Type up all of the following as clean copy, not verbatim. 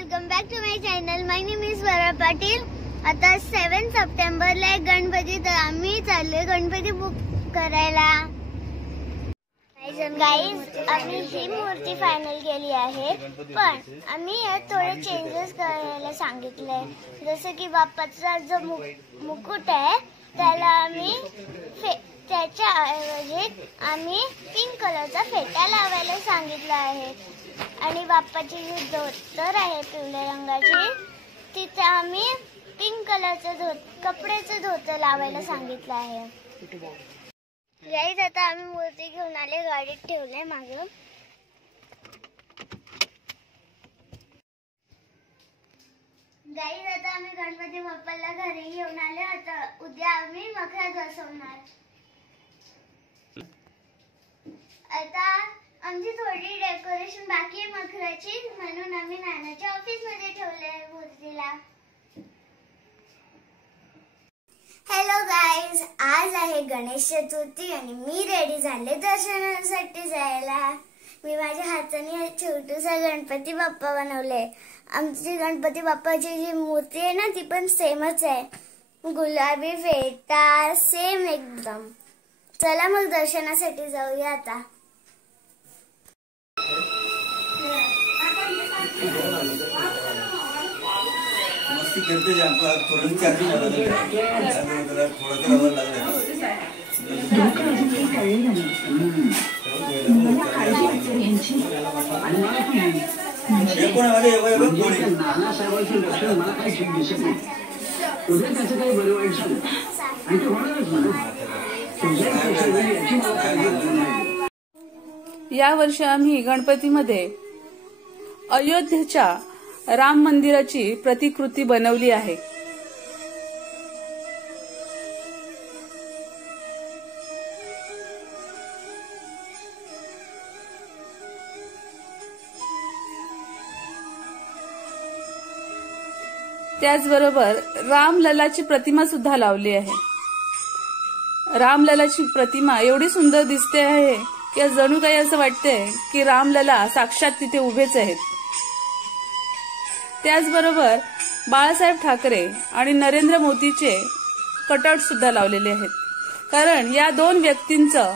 Welcome back to my channel. My name is Swara Patil. आता 7 सप्टेंबरला गणपती, तर आम्ही चाललोय गणपती बुक करायला. गाईज, आम्ही ही मूर्ती फायनल केली आहे, पण आम्ही यात थोडे चेंजेस करायला सांगितले. जसं की बाप्पाचा जो मुकुट आहे त्याला आम्ही त्याच्या ऐवजी आम्ही पिंक कलरचा फेटा लावायला सांगितला आहे. आणि बाप्पाची जी धोतर आहे पिवळ्या रंगाची, तिथे आम्ही पिंक कलरचं कपड्याचं धोतर लावायला सांगितलं आहे. गाईज, आता आम्ही मूर्ती घेऊन आले, गाडीत ठेवले मागं. गाईज, आता आम्ही गणपती बाप्पाला घरी घेऊन आले. आता उद्या आम्ही मखरात बसवणार. आता आमची थोडी डेकोरेशन बाकी आहे मखराची, म्हणून आम्ही नानाच्या ऑफिस मध्ये ठेवले मूर्तीला. हॅलो गाईज, आज आहे गणेश चतुर्थी आणि मी रेडी झाले दर्शनासाठी जायला. मी माझ्या हाताने छोटूसा गणपती बाप्पा बनवले. आमची गणपती बाप्पाची जी मूर्ती आहे ना, ती पण सेमच आहे. गुलाबी फेटा सेम एकदम. चला मग दर्शनासाठी जाऊया आता. मस्ती करते जाए तुरंत क्या थोड़ा रबर लग रहा है कोण आहे रे कोणी नाना साहेबांचं लक्ष मला काही ठीक दिसत नाही. उद्या त्याचं काही बरं वाईट सांग आणि ते होणारच ना. या वर्षी आम्ही गणपतीमध्ये अयोध्येच्या राम मंदिराची प्रतिकृती बनवली आहे. त्याचबरोबर रामललाची प्रतिमा सुद्धा लावली आहे. रामललाची प्रतिमा एवढी सुंदर दिसते आहे की जणू काही असं वाटतंय की रामलला साक्षात तिथे उभेच आहेत. त्याचबरोबर बाळासाहेब ठाकरे आणि नरेंद्र मोदीचे कटआउट सुद्धा लावलेले आहेत. कारण या दोन व्यक्तींचं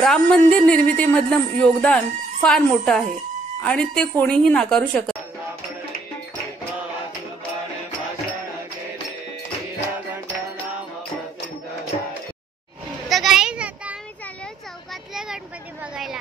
राम मंदिर निर्मितीमधलं योगदान फार मोठं आहे आणि ते कोणीही नाकारू शकत. तर गाईज, आता आम्ही चाललो चौकातले गणपती बघायला.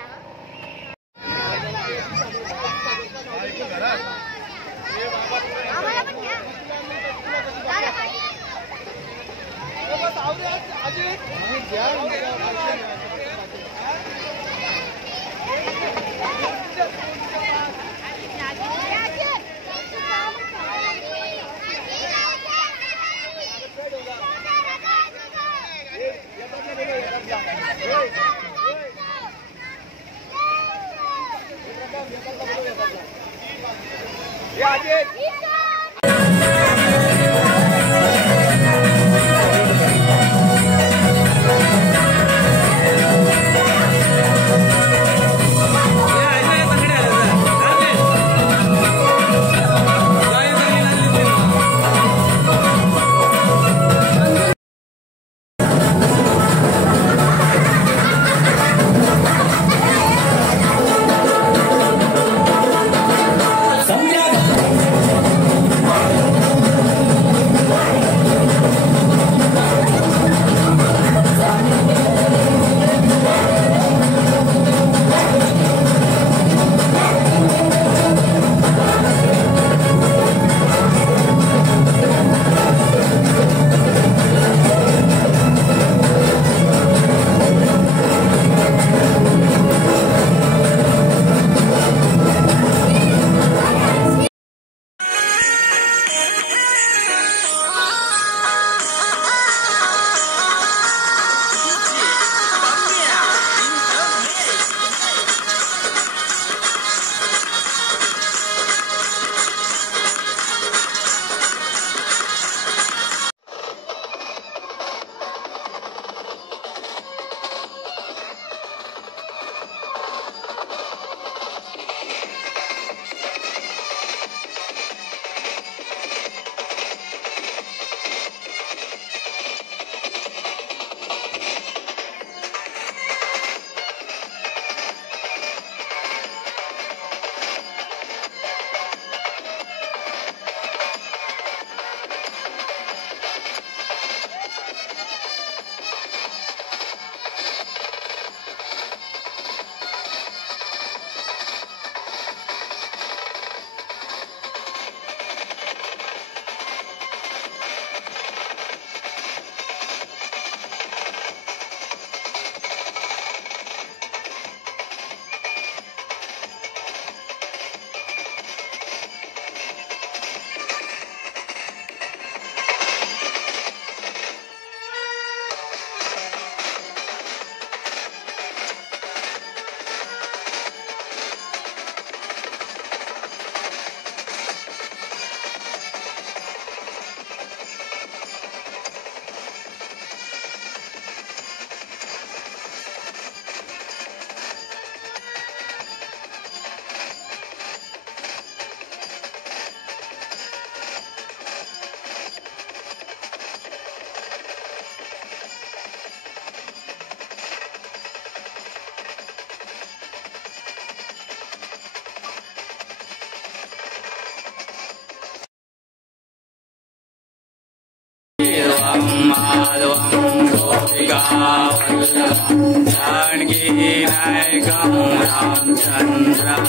वल्लभं जानकी नायकं रामचन्द्रं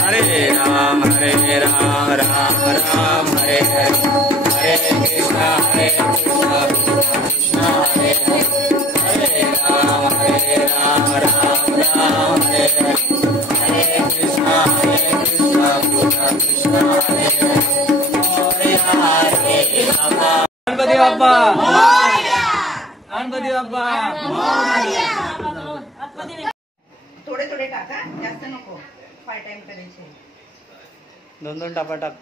हरे राम राम राम हरे हरे हरे कृष्ण कृष्ण कृष्ण हरे हरे राम राम राम हरे हरे हरे कृष्ण कृष्ण कृष्ण हरे हरे गणपती बाप्पा गणपती बाप्पा थोडे थोडे टाका, जास्त नको. 5 टाइम करायचे. 2 टापा टाक.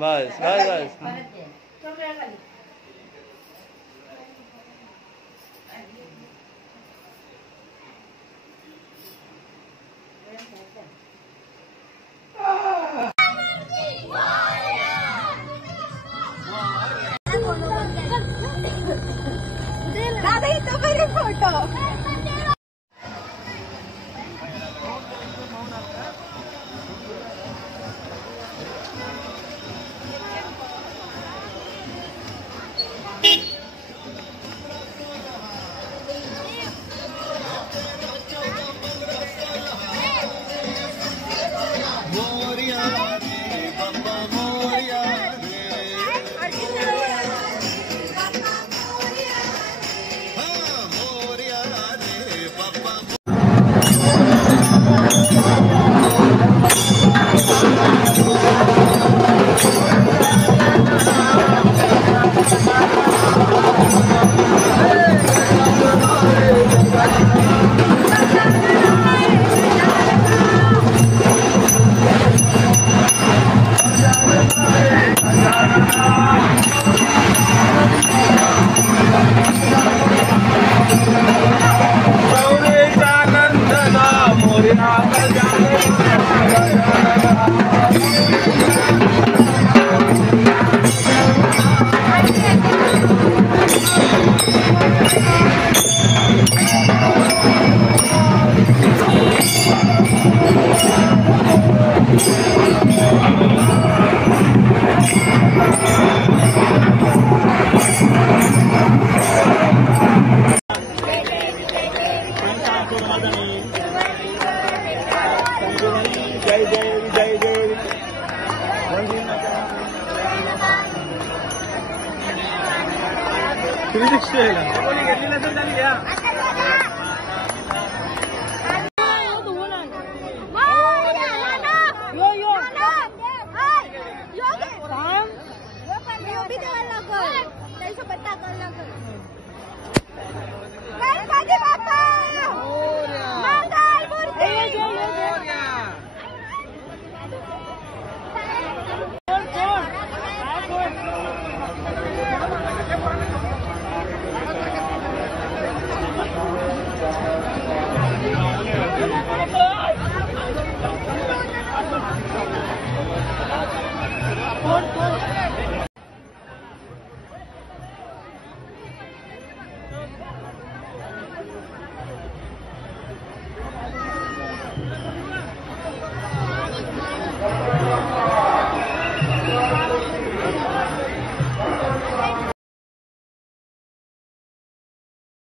बस बस बस. दादा इथं बरे फोटो.